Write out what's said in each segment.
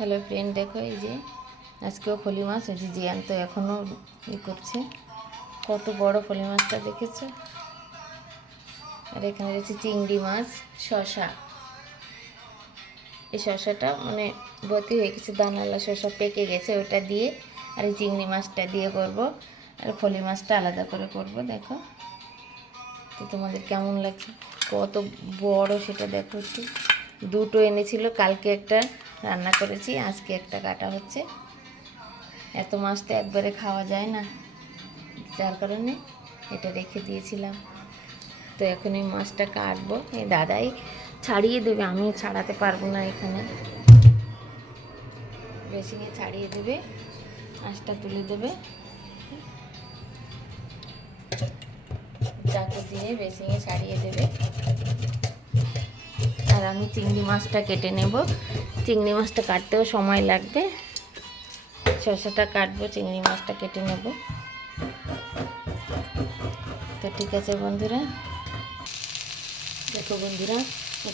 Hello friend, দেখো এই যে আজকেও ফলি মাছ এই যে জিয়ান তো এখনও করছে। কত বড় ফলি মাছটা দেখেছো? আর এখানে রয়েছে চিংড়ি মাছ, শশা। এই শশাটা মানে ভর্তি হয়ে গেছে, দানালা শশা পেকে গেছে, ওটা দিয়ে আর এই চিংড়ি মাছটা দিয়ে করব, আর ফলি মাছটা আলাদা করে করব। দেখো তো তোমাদের কেমন লাগছে, কত বড় সেটা দেখো একটু। দুটো এনেছিল, কালকে একটা রান্না করেছি, আজকে একটা কাটা হচ্ছে। এত মাছ তো একবারে খাওয়া যায় না, যার কারণে এটা রেখে দিয়েছিলাম। তো এখন এই মাছটা কাটবো, এই দাদাই ছাড়িয়ে দেবে, আমি ছাড়াতে পারবো না। এখানে বেসিংয়ে ছাড়িয়ে দেবে, মাছটা তুলে দেবে, চাকু দিয়ে বেসিংয়ে ছাড়িয়ে দেবে। আর আমি চিংড়ি মাছটা কেটে নেব। চিংড়ি মাছটা কাটতেও সময় লাগবে, শসাটা কাটবো, চিংড়ি মাছটা কেটে নেব। তো ঠিক আছে বন্ধুরা, দেখো বন্ধুরা,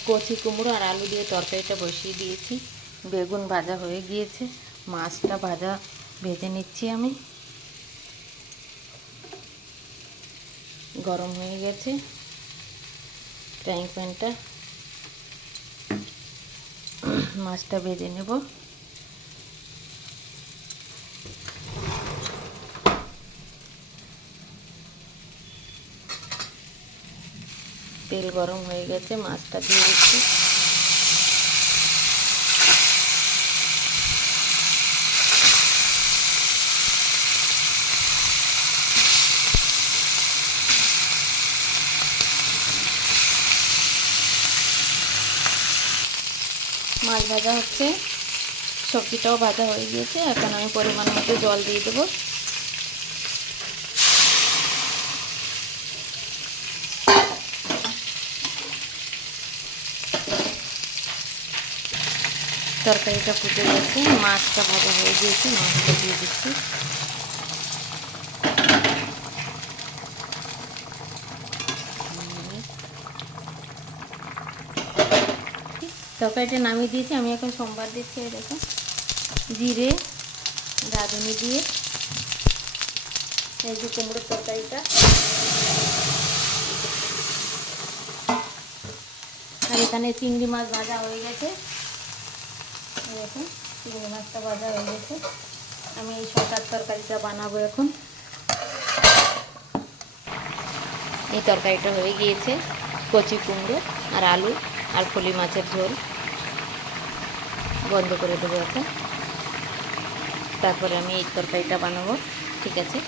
কচি কুমড়ো আর আলু দিয়ে তরকারিটা বসিয়ে দিয়েছি। বেগুন ভাজা হয়ে গিয়েছে, মাছটা ভেজে নিচ্ছি আমি। গরম হয়ে গেছে ফ্রাইং প্যানটা, মাছটা ভেজে নেব। তেল গরম হয়ে গেছে, মাছটা দিয়ে দিচ্ছি। মাছ ভাজা হচ্ছে, সবজিটাও ভাজা হয়ে গিয়েছে। এখন আমি পরিমাণ মতো জল দিয়ে দেবো। তরকারিটা ফুটে গেছে, মাছটা ভাজা হয়ে গিয়েছে, মাছটা দিয়ে দিচ্ছি। তরকারিটা নামিয়ে দিয়েছি, আমি এখন সোমবার দিচ্ছি। দেখো, জিরে রাঁধুনি দিয়ে এই যে কুমড়োর তরকারিটা, আর এখানে চিংড়ি মাছ ভাজা হয়ে গেছে। দেখুন, চিংড়ি মাছটা ভাজা হয়ে গেছে। আমি এই শসার তরকারিটা বানাবো এখন। এই তরকারিটা হয়ে গিয়েছে, কচি কুমড়ো আর আলু আর ফলি মাছের ঝোল। বন্ধ করে দেবো এখন, তারপরে আমি এই তরকারিটা বানাবো। ঠিক আছে।